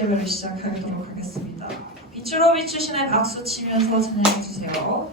예배를 시작하도록 하겠습니다. 빛으로 비추시네 박수 치면서 찬양해 주세요.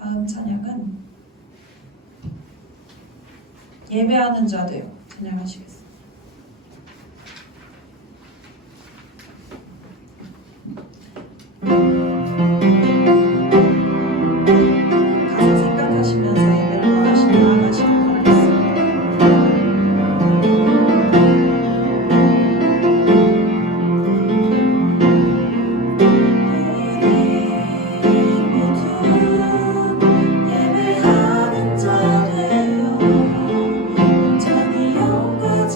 다음 찬양은 예배하는 자 되어 찬양하시겠습니다. 가사 생각하시면서 예배를 나아가시길 예배하는 자 되어 온전히 영광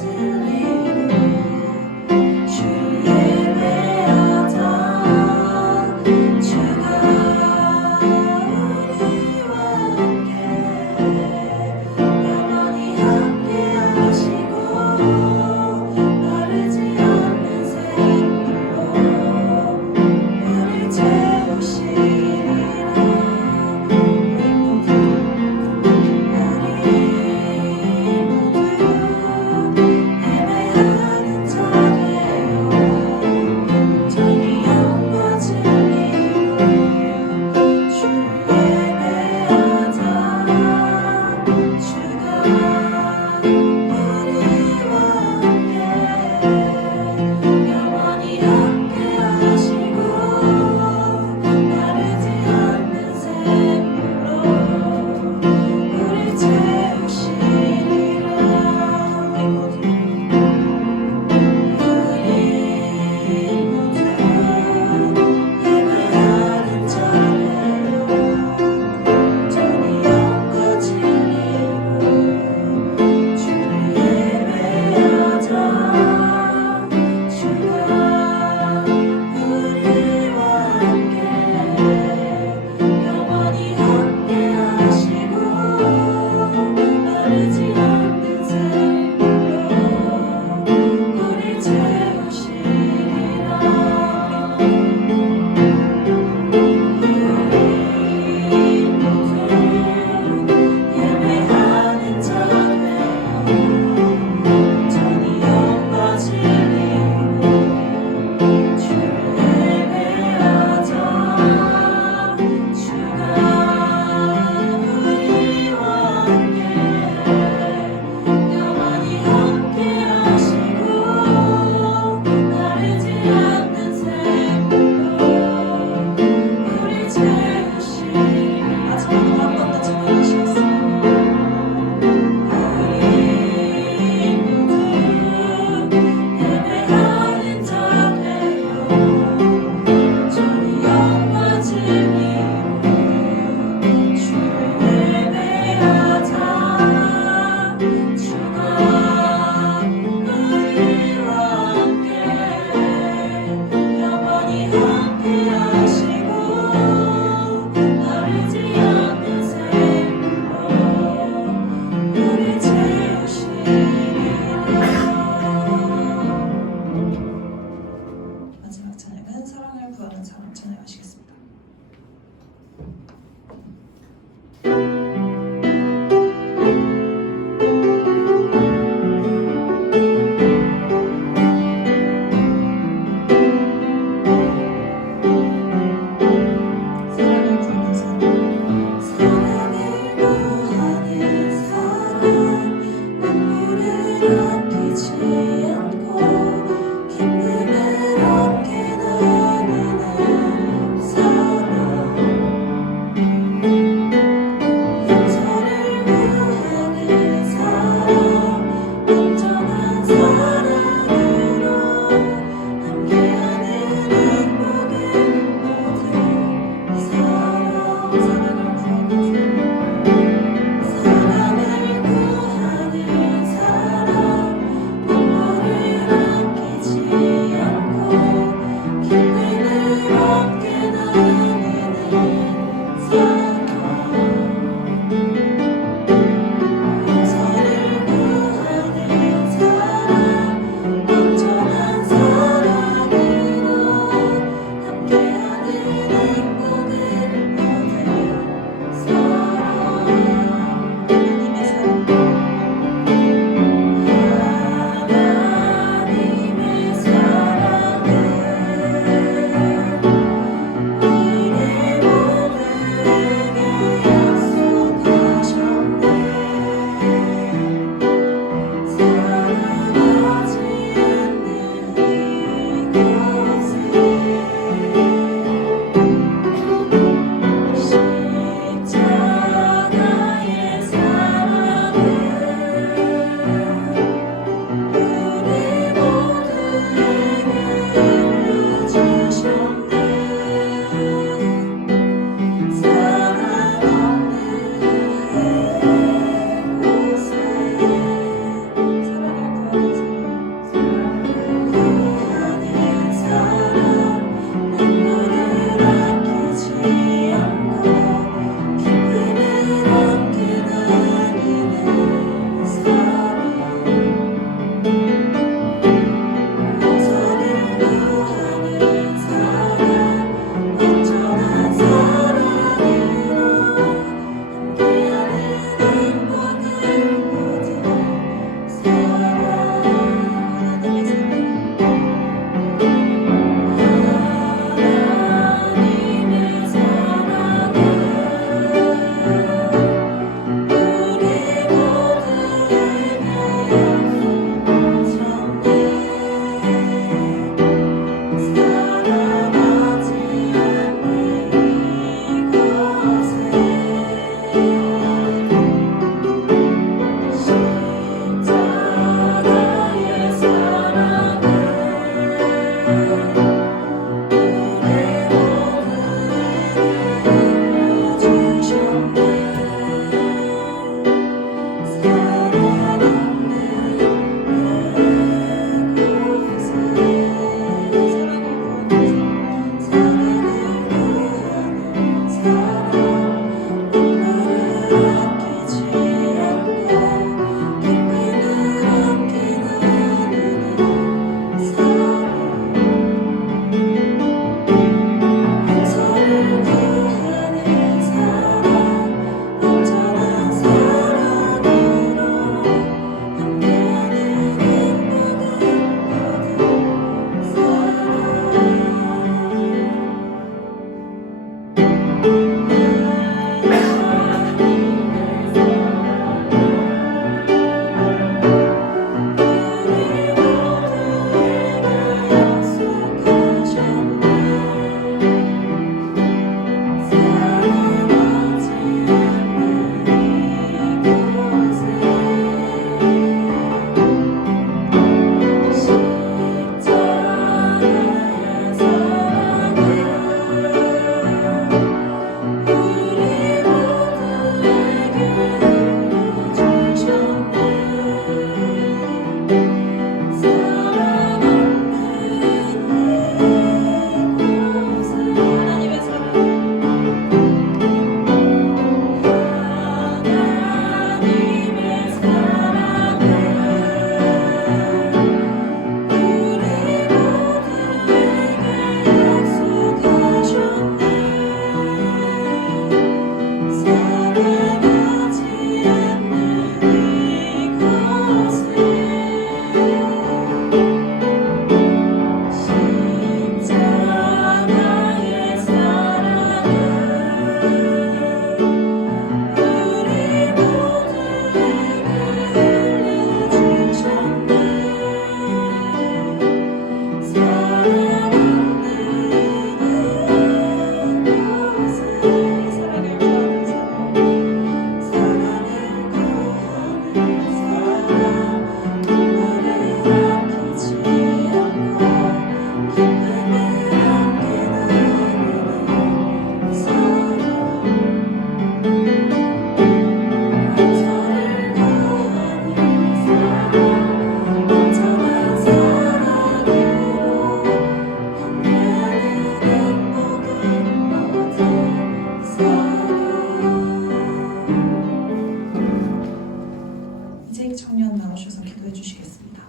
청년 나오셔서 기도해 주시겠습니다.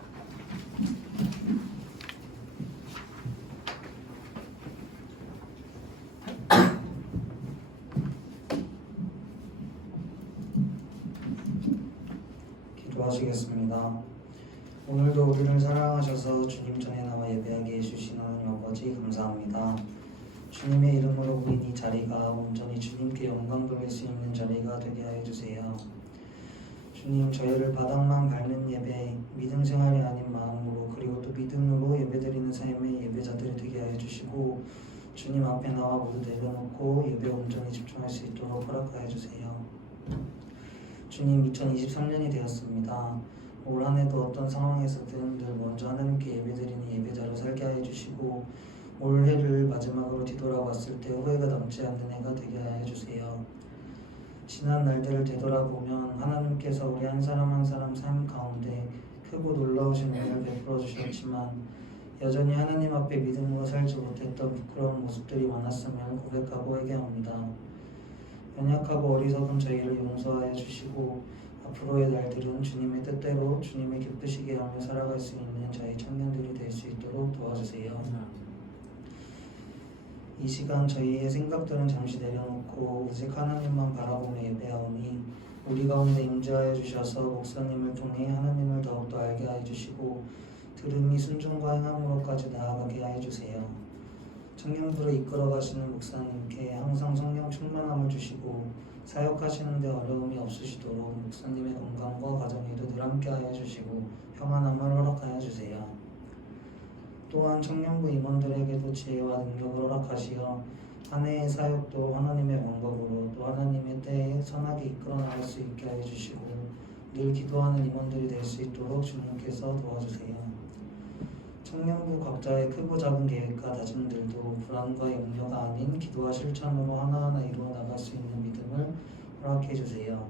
기도하시겠습니다. 오늘도 우리를 사랑하셔서 주님 전에 나와 예배하게 해주신 하나님 아버지 감사합니다. 주님의 이름으로 우리 이 자리가 온전히 주님께 영광 돌릴 수 있는 자리가 되게 하여 주세요. 주님, 저희를 바닥만 밟는 예배, 믿음 생활이 아닌 마음으로 그리고 또 믿음으로 예배드리는 삶의 예배자들이 되게 하여 주시고 주님 앞에 나와 모두 내려놓고 예배 온전히 집중할 수 있도록 허락하여 주세요. 주님, 2023년이 되었습니다. 올 한 해도 어떤 상황에서든 늘 먼저 하나님께 예배드리는 예배자로 살게 하여 주시고 올 해를 마지막으로 뒤돌아봤을 때 후회가 남지 않는 해가 되게 하여 주세요. 지난 날들을 되돌아보면 하나님께서 우리 한 사람 한 사람 삶 가운데 크고 놀라우신 은혜를 베풀어 주셨지만 여전히 하나님 앞에 믿음으로 살지 못했던 부끄러운 모습들이 많았음을 고백하고 회개합니다. 연약하고 어리석은 저희를 용서하여 주시고 앞으로의 날들은 주님의 뜻대로 주님의 기쁘시게 하며 살아갈 수 있는 저희 청년들이 될 수 있도록 도와주세요. 이 시간 저희의 생각들은 잠시 내려놓고 오직 하나님만 바라보며 예배하오니 우리 가운데 임재하여 주셔서 목사님을 통해 하나님을 더욱더 알게 하여 주시고 들음이 순종과 행함으로까지 나아가게 하여 주세요. 청년부를 이끌어 가시는 목사님께 항상 성령 충만함을 주시고 사역하시는 데 어려움이 없으시도록 목사님의 건강과 가정에도 늘 함께 하여 주시고 평안함을 허락하여 주세요. 또한 청년부 임원들에게도 지혜와 능력을 허락하시어 한 해의 사역도 하나님의 방법으로 또 하나님의 때에 선하게 이끌어 나갈 수 있게 하여 주시고 늘 기도하는 임원들이 될 수 있도록 주님께서 도와주세요. 청년부 각자의 크고 작은 계획과 다짐들도 불안과 염려가 아닌 기도와 실천으로 하나하나 이루어 나갈 수 있는 믿음을 허락해 주세요.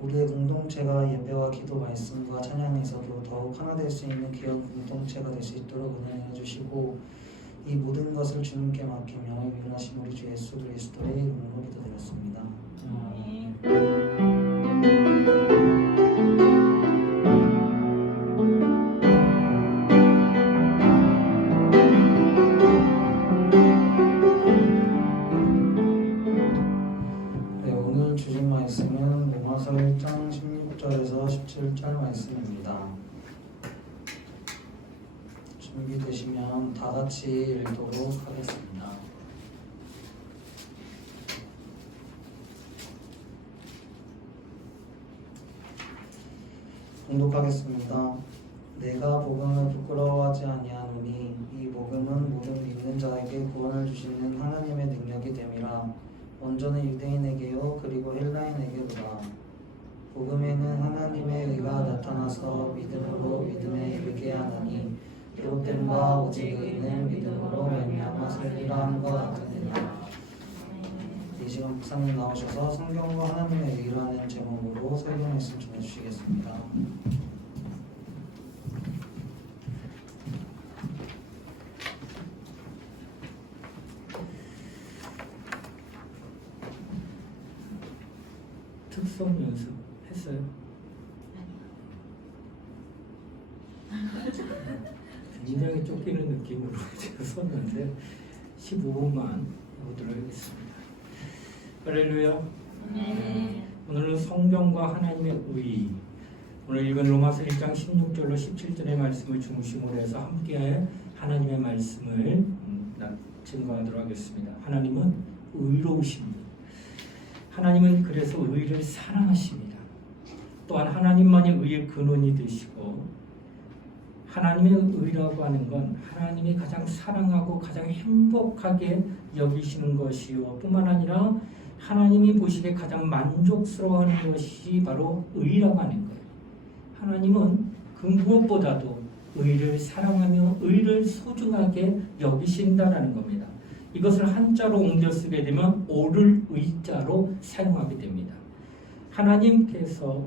우리의 공동체가 예배와 기도 말씀과 찬양에서도 더욱 하나 될 수 있는 귀한 공동체가 될 수 있도록 은혜해 주시고 이 모든 것을 주님께 맡기며 유일하신 우리 주 예수 그리스도의 이름으로 기도드렸습니다. 오늘 주신 말씀은 로마서 1장 16절에서 17절 말씀입니다. 준비되시면 다 같이 읽도록 하겠습니다. 봉독하겠습니다. 내가 복음을 부끄러워하지 아니하노니 이 복음은 모든 믿는 자에게 구원을 주시는 하나님의 능력이 됨이라. 먼저는 유대인에게요 그리고 헬라인에게로다. 복음에는 하나님의 의가 나타나서 믿음으로 믿음에 이르게 하나니 기록된 바 오직 의인은 믿음으로 말미암아 살리라 하는 것 같으니라. 이 시간 목사님 나오셔서 성경과 하나님의 의라는 제목으로 설교 말씀 전해주시겠습니다. 특성 연습 했어요? 굉장히 쫓기는 느낌으로 제가 썼는데 15분만 해보도록 하겠습니다. 할렐루야. 오늘은 성경과 하나님의 의. 오늘 읽은 로마서 1장 16절로 17절의 말씀을 중심으로 해서 함께 하나님의 말씀을 증거하도록 하겠습니다. 하나님은 의로우십니다. 하나님은 그래서 의를 사랑하십니다. 또한 하나님만이 의의 근원이 되시고 하나님의 의라고 하는 건 하나님이 가장 사랑하고 가장 행복하게 여기시는 것이요 뿐만 아니라 하나님이 보시기에 가장 만족스러워하는 것이 바로 의라고 하는 거예요. 하나님은 그 무엇보다도 의를 사랑하며 의를 소중하게 여기신다라는 겁니다. 이것을 한자로 옮겨 쓰게 되면 옳을 의자로 사용하게 됩니다. 하나님께서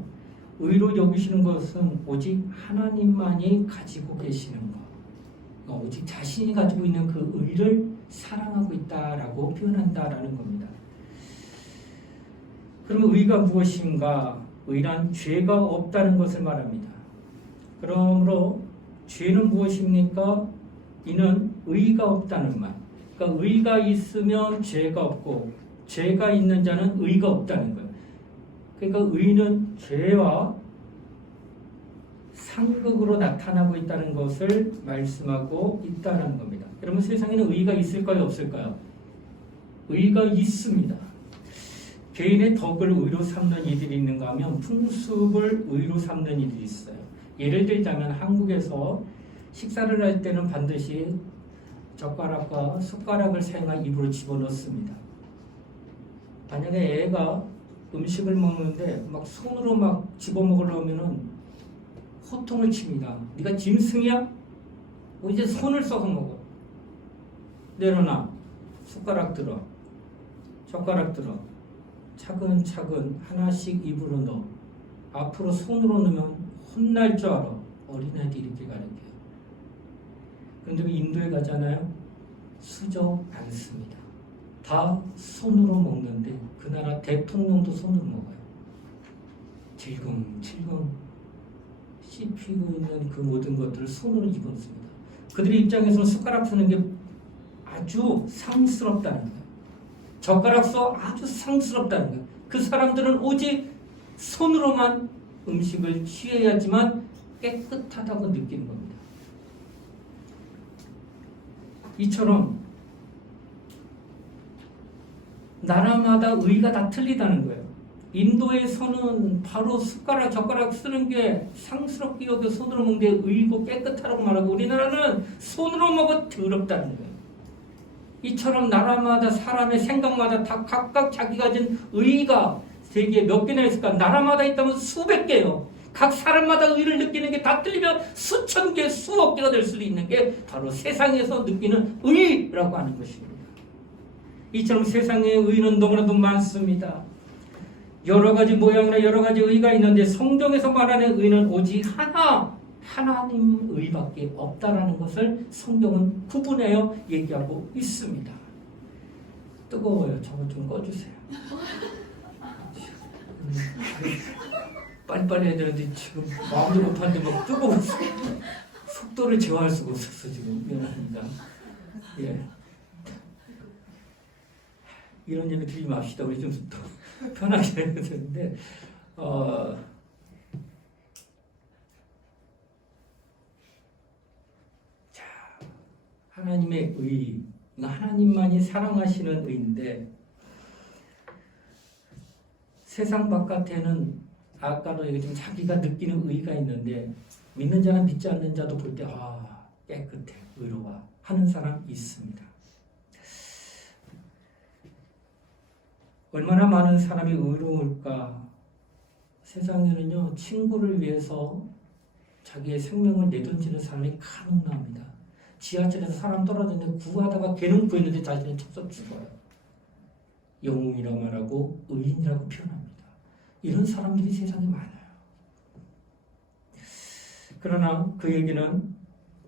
의로 여기시는 것은 오직 하나님만이 가지고 계시는 것, 오직 자신이 가지고 있는 그 의를 사랑하고 있다라고 표현한다라는 겁니다. 그러면 의가 무엇인가? 의란 죄가 없다는 것을 말합니다. 그러므로 죄는 무엇입니까? 이는 의가 없다는 말. 그러니까 의가 있으면 죄가 없고 죄가 있는 자는 의가 없다는 거예요. 그러니까 의는 죄와 상극으로 나타나고 있다는 것을 말씀하고 있다는 겁니다. 그러면 세상에는 의가 있을까요? 없을까요? 의가 있습니다. 개인의 덕을 의로 삼는 이들이 있는가 하면 풍습을 의로 삼는 이들이 있어요. 예를 들자면 한국에서 식사를 할 때는 반드시 젓가락과 숟가락을 사용한 입으로 집어넣습니다. 만약에 애가 음식을 먹는데 막 손으로 막 집어먹으려면은 호통을 칩니다. 네가 짐승이야? 뭐 이제 손을 써서 먹어. 내려놔. 숟가락 들어. 젓가락 들어. 차근차근 하나씩 입으로 넣어. 앞으로 손으로 넣으면 혼날 줄 알아. 어린아이들이 이렇게 가르쳐요. 그런데 인도에 가잖아요. 수저 안 씁니다. 다 손으로 먹는데 그 나라 대통령도 손으로 먹어요. 질겅질겅 씹히고 있는 그 모든 것들을 손으로 집어넣습니다. 그들의 입장에서는 숟가락 쓰는 게 아주 상스럽다는 거예요. 젓가락 써 아주 상스럽다는 거예요. 그 사람들은 오직 손으로만 음식을 취해야지만 깨끗하다고 느끼는 겁니다. 이처럼 나라마다 의가 다 틀리다는 거예요. 인도에서는 바로 숟가락, 젓가락 쓰는 게 상스럽게 여겨 손으로 먹는 게 의고 깨끗하다고 말하고 우리나라는 손으로 먹어 더럽다는 거예요. 이처럼 나라마다 사람의 생각마다 다 각각 자기가 가진 의가 세계에 몇 개나 있을까? 나라마다 있다면 수백 개요. 각 사람마다 의를 느끼는 게 다 틀리면 수천 개, 수억 개가 될 수도 있는 게 바로 세상에서 느끼는 의라고 하는 것입니다. 이처럼 세상의 의는 너무나도 많습니다. 여러 가지 모양이나 여러 가지 의가 있는데 성경에서 말하는 의는 오직 하나님 의밖에 없다라는 것을 성경은 구분하여 얘기하고 있습니다. 뜨거워요. 저거 좀 꺼주세요. 빨리빨리 해야 되는데 지금 마음도 못하는데 막 뜨거워서 속도를 제어할 수가 없어서 지금 미안합니다. 예. 이런 얘기 드리지 맙시다. 우리 좀 더 편하게 해야 되는데 자, 하나님의 의, 하나님만이 사랑하시는 의인데 세상 바깥에는 아까도 얘기했지만 자기가 느끼는 의가 있는데 믿는 자는 믿지 않는 자도 볼 때 깨끗해, 의로워 하는 사람 있습니다. 얼마나 많은 사람이 의로울까. 세상에는요, 친구를 위해서 자기의 생명을 내던지는 사람이 간혹 나옵니다. 지하철에서 사람 떨어졌는데 구하다가 걔는 구했는데 자신은 쳐서 죽어요. 영웅이라고 말하고 의인이라고 표현합니다. 이런 사람들이 세상에 많아요. 그러나 그 얘기는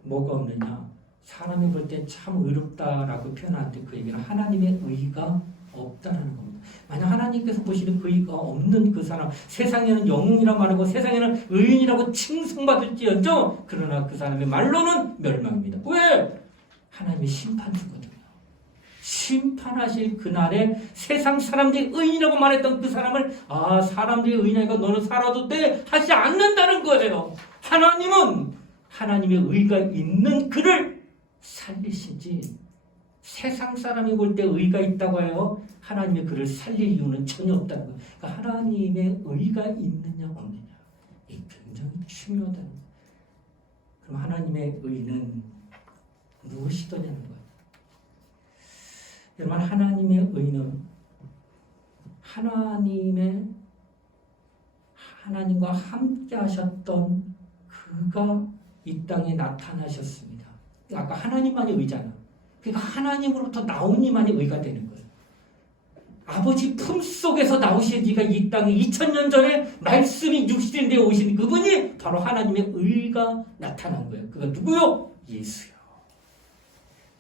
뭐가 없느냐? 사람이 볼 때 참 의롭다라고 표현하는데 그 얘기는 하나님의 의가 없다라는 겁니다. 만약 하나님께서 보시는 그 의가 없는 그 사람, 세상에는 영웅이라 말하고 세상에는 의인이라고 칭송받을지언정 그러나 그 사람의 말로는 멸망입니다. 왜? 하나님의 심판주거든요. 심판하실 그날에 세상 사람들이 의인이라고 말했던 그 사람을 사람들이 의인이니까 너는 살아도 돼 하지 않는다는 거예요. 하나님은 하나님의 의가 있는 그를 살리시지 세상 사람이 볼 때 의가 있다고 해요. 하나님의 그를 살릴 이유는 전혀 없다는 거예요. 그러니까 하나님의 의가 있느냐 없느냐 이 굉장히 중요하다는 거예요. 그럼 하나님의 의는 무엇이더냐는 거예요. 여러분 하나님의 의는 하나님과 함께 하셨던 그가 이 땅에 나타나셨습니다. 아까 하나님만이 의잖아. 그러니까 하나님으로부터 나온 이만이 의가 되는 거예요. 아버지 품속에서 나오신 이가 이 땅에 2000년 전에 말씀이 육신이 되어 오신 그분이 바로 하나님의 의가 나타난 거예요. 그가 누구요? 예수요.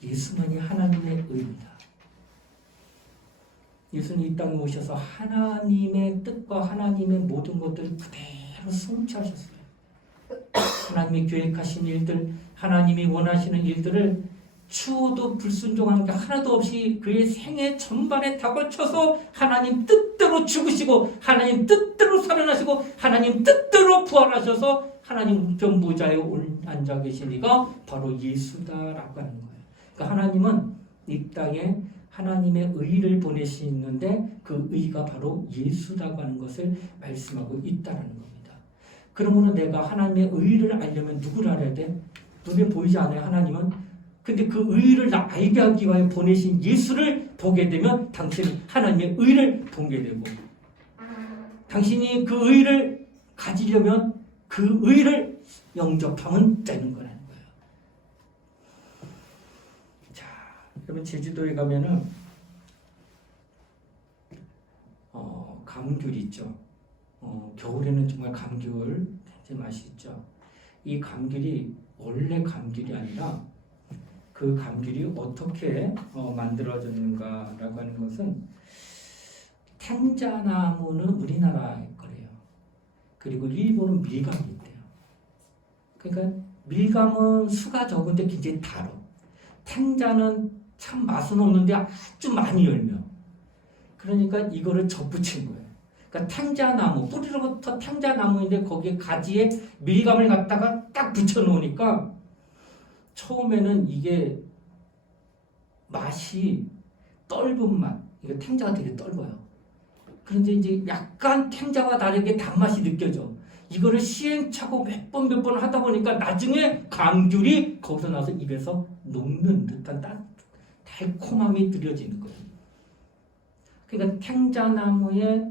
예수만이 하나님의 의입니다. 예수는 이 땅에 오셔서 하나님의 뜻과 하나님의 모든 것들을 그대로 성취하셨어요. 하나님이 계획하신 일들, 하나님이 원하시는 일들을 추호도 불순종한 게 하나도 없이 그의 생애 전반에 다 걸쳐서 하나님 뜻대로 죽으시고 하나님 뜻대로 살아나시고 하나님 뜻대로 부활하셔서 하나님 우편 보좌에 앉아 계신 이가 바로 예수다라고 하는 거예요. 그러니까 하나님은 이 땅에 하나님의 의를 보내시는데 그 의가 바로 예수라고 하는 것을 말씀하고 있다는 겁니다. 그러므로 내가 하나님의 의를 알려면 누구를 알아야 돼? 눈에 보이지 않아요, 하나님은? 근데 그 의를 알게 하기 위하여 보내신 예수를 보게 되면 당신은 하나님의 의를 보게 되고 당신이 그 의를 가지려면 그 의를 영접하면 되는 거라는 거예요. 자, 여러분 제주도에 가면은 감귤이 있죠. 겨울에는 정말 감귤 굉장히 맛있죠. 이 감귤이 원래 감귤이 아니라 그 감귤이 어떻게 만들어졌는가라고 하는 것은 탱자나무는 우리나라의 거래요. 그리고 일본은 밀감이 있대요. 그러니까 밀감은 수가 적은데 굉장히 달어. 탱자는 참 맛은 없는데 아주 많이 열며. 그러니까 이거를 접붙인 거예요. 그러니까 탱자나무, 뿌리로부터 탱자나무인데 거기에 가지에 밀감을 갖다가 딱 붙여놓으니까 처음에는 이게 맛이 떫은 맛, 이거 탱자가 되게 떫어요. 그런데 이제 약간 탱자와 다르게 단맛이 느껴져. 이거를 시행착오 몇 번 하다 보니까 나중에 감귤이 거기서 나서 입에서 녹는 듯한 달콤함이 느껴지는 거예요. 그러니까 탱자나무에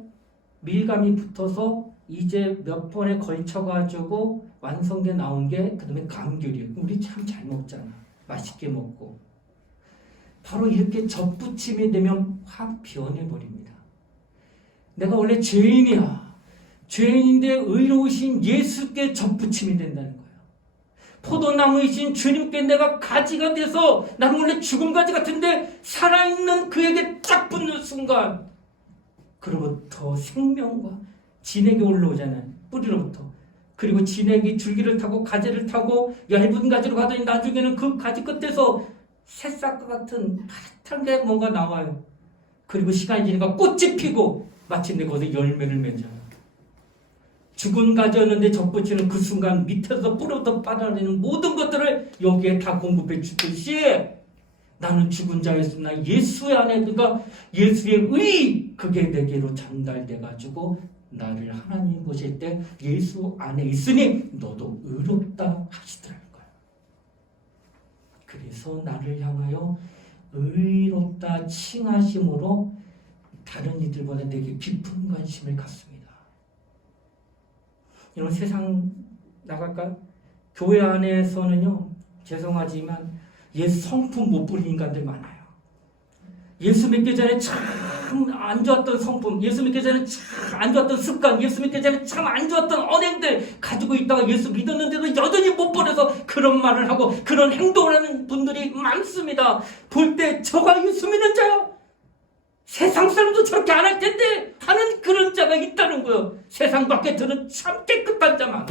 밀감이 붙어서 이제 몇 번에 걸쳐가지고 완성돼 나온 게 그다음에 감귤이에요. 우리 참 잘 먹잖아. 맛있게 먹고. 바로 이렇게 접붙임이 되면 확 변해버립니다. 내가 원래 죄인이야. 죄인인데 의로우신 예수께 접붙임이 된다는 거예요. 포도나무이신 주님께 내가 가지가 돼서 나는 원래 죽은 가지 같은데 살아있는 그에게 딱 붙는 순간 그로부터 생명과 진액이 올라오잖아요. 뿌리로부터. 그리고 진액이 줄기를 타고 가지를 타고 얇은 가지로 가더니 나중에는 그 가지 끝에서 새싹과 같은 파릇한 게 뭔가 나와요. 그리고 시간이 지니까 꽃이 피고 마침내 거기서 열매를 맺어요. 죽은 가지였는데 접붙이는 그 순간 밑에서 뿌리부터 빨아내는 모든 것들을 여기에 다 공급해 주듯이 나는 죽은 자였으나 예수의 안에 그가 예수의 의 그게 내게로 전달돼 가지고 나를 하나님 보실 때 예수 안에 있으니 너도 의롭다 하시더라는 거예요. 그래서 나를 향하여 의롭다 칭하심으로 다른 이들보다 내게 깊은 관심을 갖습니다. 이런 세상 나갈까요? 교회 안에서는요, 죄송하지만 성품 못 부리는 인간들 많아요. 예수 믿기 전에 참 안 좋았던 성품, 예수 믿기 전에 참 안 좋았던 습관, 예수 믿기 전에 참 안 좋았던 언행들 가지고 있다가 예수 믿었는데도 여전히 못 버려서 그런 말을 하고 그런 행동을 하는 분들이 많습니다. 볼 때 저가 예수 믿는 자요? 세상 사람도 저렇게 안 할 텐데 하는 그런 자가 있다는 거예요. 세상 밖에 들은 참 깨끗한 자만.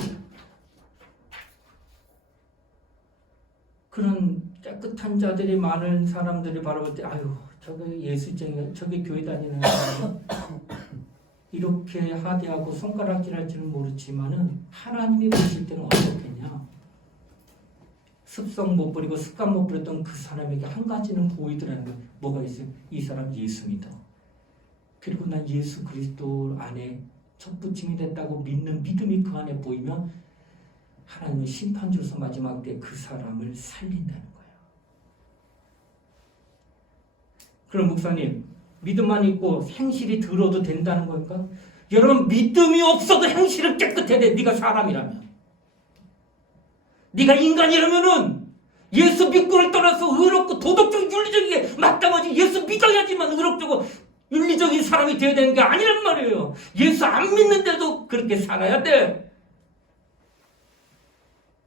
그런 깨끗한 자들이 많은 사람들이 바라볼 때 아유 저게 예수쟁이 저게 교회 다니는 사람 이렇게 하대하고 손가락질할 줄은 모르지만은 하나님이 보실 때는 어떻겠냐. 습성 못 버리고 습관 못 버렸던 그 사람에게 한 가지는 보이더라는 거예요. 뭐가 있어요? 이 사람 예수 믿어. 그리고 난 예수 그리스도 안에 첫 부침이 됐다고 믿는 믿음이 그 안에 보이면 하나님은 심판주로서 마지막 때 그 사람을 살린다는 거예요. 그럼 목사님, 믿음만 있고 행실이 들어도 된다는 겁니까? 여러분, 믿음이 없어도 행실은 깨끗해야 돼. 네가 사람이라면. 네가 인간이라면은 예수 믿고를 떠나서 의롭고 도덕적 윤리적이게 마땅하지. 예수 믿어야지만 의롭고 윤리적인 사람이 되어야 되는 게 아니란 말이에요. 예수 안 믿는데도 그렇게 살아야 돼.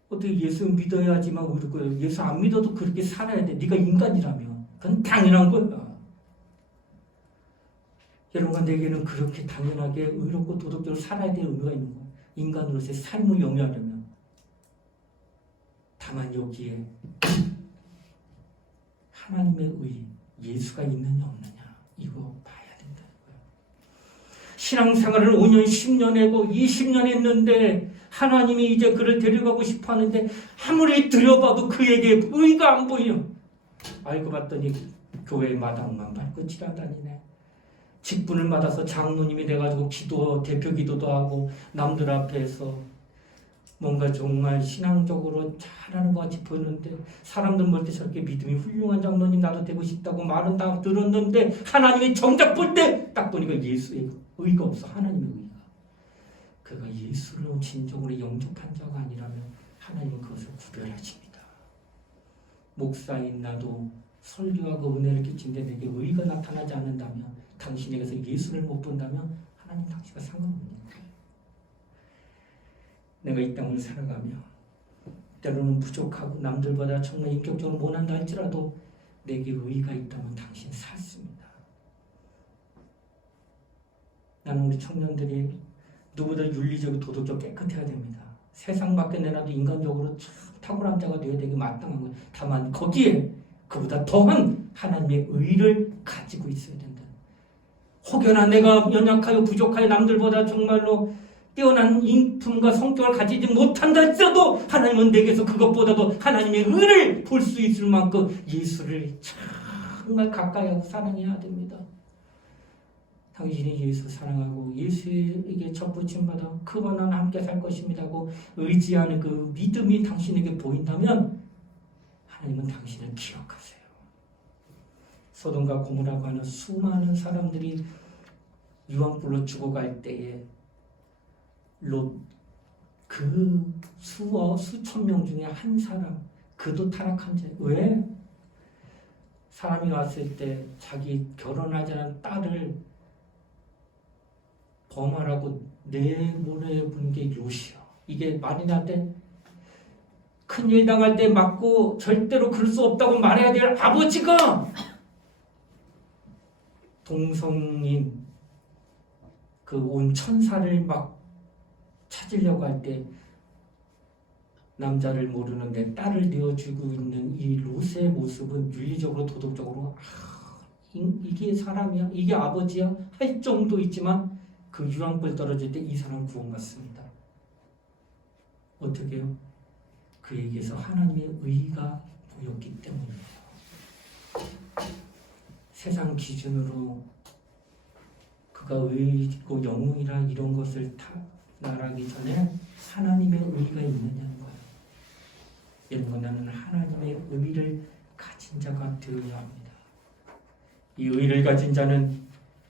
어떻게 예수 믿어야지만 의롭고 예수 안 믿어도 그렇게 살아야 돼. 네가 인간이라면. 그건 당연한 거야. 여러분과 내게는 그렇게 당연하게 의롭고 도덕적으로 살아야 될 의무가 있는 거야. 인간으로서의 삶을 영위하려면. 다만 여기에 하나님의 의, 예수가 있느냐 없느냐 이거 봐야 된다는 거예요. 신앙생활을 5년, 10년 하고 20년 했는데 하나님이 이제 그를 데려가고 싶어 하는데 아무리 들여봐도 그에게 의가 안 보여. 알고 봤더니 교회 마당만 밟고 지나다니네. 직분을 받아서 장로님이 돼가지고 대표 기도도 하고 남들 앞에서 뭔가 정말 신앙적으로 잘하는 것 같이 보였는데 사람들 볼 때 저렇게 믿음이 훌륭한 장로님 나도 되고 싶다고 말은 다 들었는데 하나님이 정작 볼 때 딱 보니까 예수의 의가 없어. 하나님의 의가. 그가 예수를 진정으로 영접한 자가 아니라면 하나님은 그것을 구별하십니다. 목사인 나도 설교하고 은혜를 끼친데 내게 의가 나타나지 않는다면 당신에게서 예수를 못 본다면 하나님 당신과 상관없는 거예요. 내가 이 땅을 살아가며 때로는 부족하고 남들보다 정말 인격적으로 못한다 할지라도 내게 의가 있다면 당신 샀습니다. 나는 우리 청년들이 누구보다 윤리적이고 도덕적으로 깨끗해야 됩니다. 세상 밖에 내놔도 인간적으로 참 탁월한 자가 되어야 되기 마땅한 거예요. 다만 거기에 그보다 더한 하나님의 의를 가지고 있어야 된다. 혹여나 내가 연약하여 부족하여 남들보다 정말로 뛰어난 인품과 성격을 가지지 못한다 할지라도 하나님은 내게서 그것보다도 하나님의 의를 볼 수 있을 만큼 예수를 정말 가까이하고 사랑해야 됩니다. 당신이 예수 사랑하고 예수에게 접붙임받아 그와 나는 함께 살 것입니다고 의지하는 그 믿음이 당신에게 보인다면 하나님은 당신을 기억하세요. 소돔과 고모라고 하는 수많은 사람들이 유황불로 죽어갈 때에 롯 그 수천 명 중에 한 사람 그도 타락한 자. 왜? 사람이 왔을 때 자기 결혼하지 않은 딸을 범하라고 내보내본 게 롯이야. 이게 말이 나한테 큰일 당할 때 맞고 절대로 그럴 수 없다고 말해야 될 아버지가 동성인 그 온 천사를 막 찾으려고 할 때 남자를 모르는 내 딸을 내어주고 있는 이 롯의 모습은 윤리적으로 도덕적으로 이게 사람이야? 이게 아버지야? 할 정도 있지만 그 유황불 떨어질 때 이 사람 구원받습니다. 어떻게 해요? 그에게서 하나님의 의가 보였기 때문이에요. 세상 기준으로 그가 의고 영웅이라 이런 것을 말하기 전에 하나님의 의가 있느냐는 거예요. 여러분, 나는 하나님의 의를 가진 자가 되어야 합니다. 이 의를 가진 자는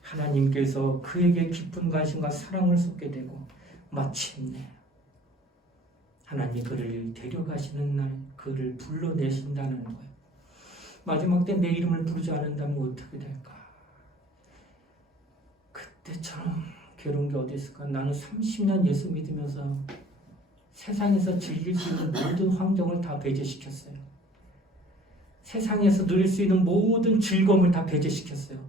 하나님께서 그에게 깊은 관심과 사랑을 쏟게 되고 마침내 하나님이 그를 데려가시는 날 그를 불러내신다는 거예요. 마지막 때 내 이름을 부르지 않는다면 어떻게 될까? 그때처럼 괴로운 게 어디 있을까? 나는 30년 예수 믿으면서 세상에서 즐길 수 있는 모든 환경을 다 배제시켰어요. 세상에서 누릴 수 있는 모든 즐거움을 다 배제시켰어요.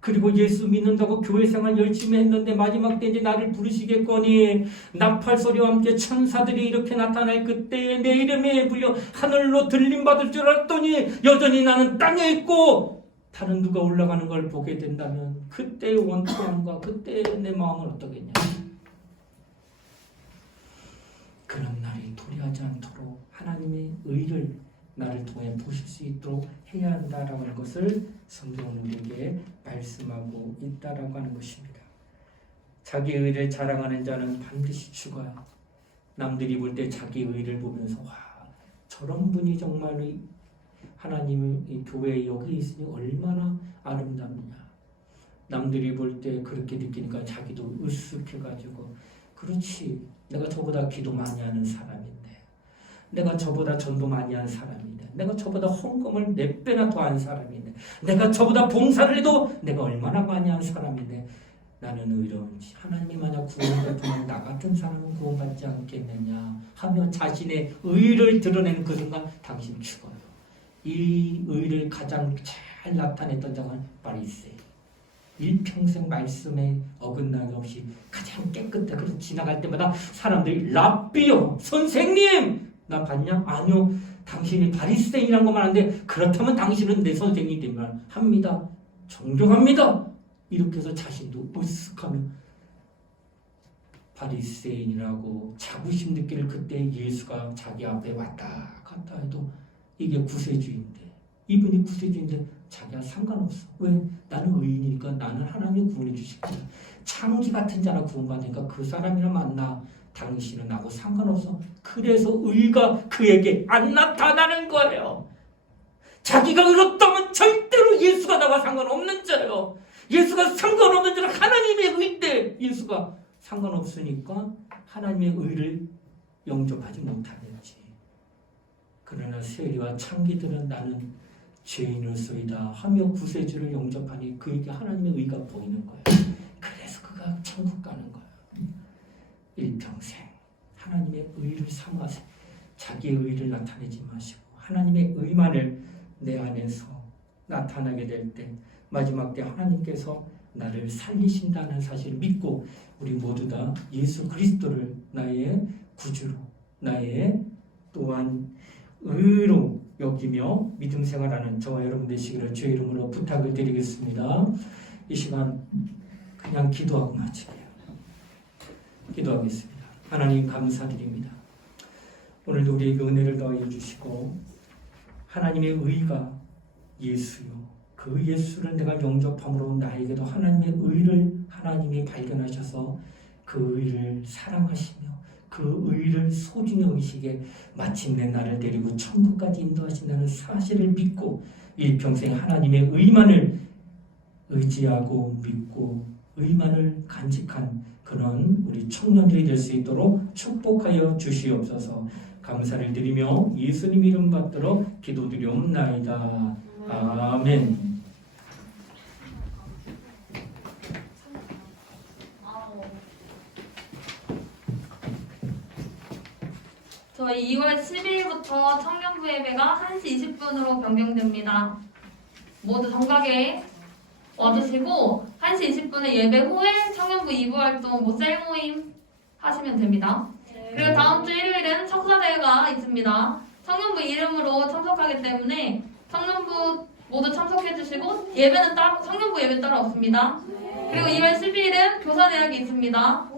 그리고 예수 믿는다고 교회 생활 열심히 했는데 마지막 때 이제 나를 부르시겠거니 나팔 소리와 함께 천사들이 이렇게 나타날 그때에 내 이름이 불려 하늘로 들림받을 줄 알았더니 여전히 나는 땅에 있고 다른 누가 올라가는 걸 보게 된다면 그때의 원통함과 그때의 내 마음은 어떠겠냐. 그런 날이 도래하지 않도록 하나님의 의를 나를 통해 보실 수 있도록 해야 한다라는 것을 성경은 우리에게 말씀하고 있다라고 하는 것입니다. 자기 의를 자랑하는 자는 반드시 죽어요. 남들이 볼 때 자기 의를 보면서 와 저런 분이 정말로 하나님의 교회에 여기 있으니 얼마나 아름답냐. 남들이 볼 때 그렇게 느끼니까 자기도 으쓱해가지고 그렇지 내가 저보다 기도 많이 하는 사람인데 내가 저보다 전도 많이 한 사람인데 내가 저보다 헌금을 4배나 더 한 사람인데 내가 저보다 봉사를 해도 내가 얼마나 많이 한 사람인데 나는 의로운지 하나님이 만약 구원받으면 나 같은 사람은 구원받지 않겠느냐 하며 자신의 의를 드러내는 그 순간 당신 죽어요. 이 의를 가장 잘 나타냈던 자가 바리새인. 일평생 말씀에 어긋나게 없이 가장 깨끗해. 그래서 지나갈 때마다 사람들이 랍비요 선생님 나 봤냐? 아니요. 당신이 바리새인이란 것만 아는데 그렇다면 당신은 내 선생님이 되면 합니다. 존경합니다. 이렇게 해서 자신도 으쓱하며 바리새인이라고 자부심 느낄 그때 예수가 자기 앞에 왔다 갔다 해도 이게 구세주인데 이분이 구세주인데 자기가 상관없어. 왜? 나는 의인이니까 나는 하나님이 구원해 주실 거야. 창기 같은 자나 구원받으니까 그 사람이랑 만나. 당신은 나하고 상관없어. 그래서 의가 그에게 안 나타나는 거예요. 자기가 의롭다면 절대로 예수가 나와 상관없는 자예요. 예수가 상관없는 자는 하나님의 의인데 예수가 상관없으니까 하나님의 의를 영접하지 못하겠지. 그러나 세리와 창기들은 나는 죄인으로서이다 하며 구세주를 영접하니 그에게 하나님의 의가 보이는 거예요. 그래서 그가 천국 가는 거예요. 일평생 하나님의 의를 삼아서 자기의 의를 나타내지 마시고 하나님의 의만을 내 안에서 나타나게 될 때 마지막 때 하나님께서 나를 살리신다는 사실을 믿고 우리 모두 다 예수 그리스도를 나의 구주로 나의 또한 의로 여기며 믿음 생활하는 저와 여러분 되시기를 주의 이름으로 부탁을 드리겠습니다. 이 시간 그냥 기도하고 마칠게요. 기도하겠습니다. 하나님 감사드립니다. 오늘도 우리에게 은혜를 더하여 주시고 하나님의 의가 예수요. 그 예수를 내가 영접함으로 나에게도 하나님의 의를 하나님이 발견하셔서 그 의를 사랑하시며 그 의를 소중히 여기시게 마침내 나를 데리고 천국까지 인도하신다는 사실을 믿고 일평생 하나님의 의만을 의지하고 믿고 의만을 간직한 그런 우리 청년들이 될 수 있도록 축복하여 주시옵소서. 감사를 드리며 예수님 이름 받들어 기도드리옵나이다. 아멘. 저희 2월 10일부터 청년부 예배가 1시 20분으로 변경됩니다. 모두 정각에 와주시고 1시 20분에 예배 후에 청년부 2부 활동 셀 모임 하시면 됩니다. 그리고 다음 주 일요일은 척사대회가 있습니다. 청년부 이름으로 참석하기 때문에 청년부 모두 참석해주시고 예배는 따로 청년부 예배 따로 없습니다. 그리고 2월 12일은 교사대학이 있습니다.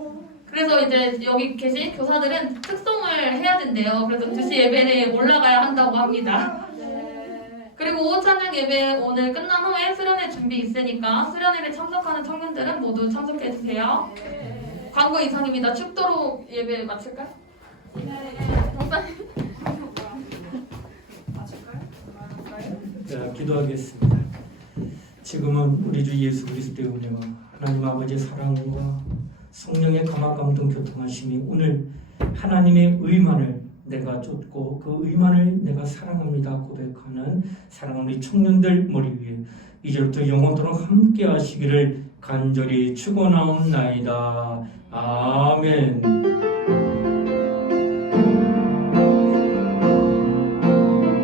그래서 이제 여기 계신 교사들은 특송을 해야 된대요. 그래서 2시 예배에 올라가야 한다고 합니다. 그리고 오후 찬양 예배 오늘 끝난 후에 수련회 준비 있으니까 수련회에 참석하는 청년들은 모두 참석해주세요. 광고 이상입니다. 축도로 예배 마칠까요? 자, 기도하겠습니다. 지금은 우리 주 예수 그리스도의 은혜와 하나님 아버지의 사랑과 성령의 감화감동 교통하심이 오늘 하나님의 의만을 내가 쫓고 그 의만을 내가 사랑합니다 고백하는 사랑하는 우리 청년들 머리 위에 이제부터 영원토록 함께 하시기를 간절히 축원하옵나이다. 아멘.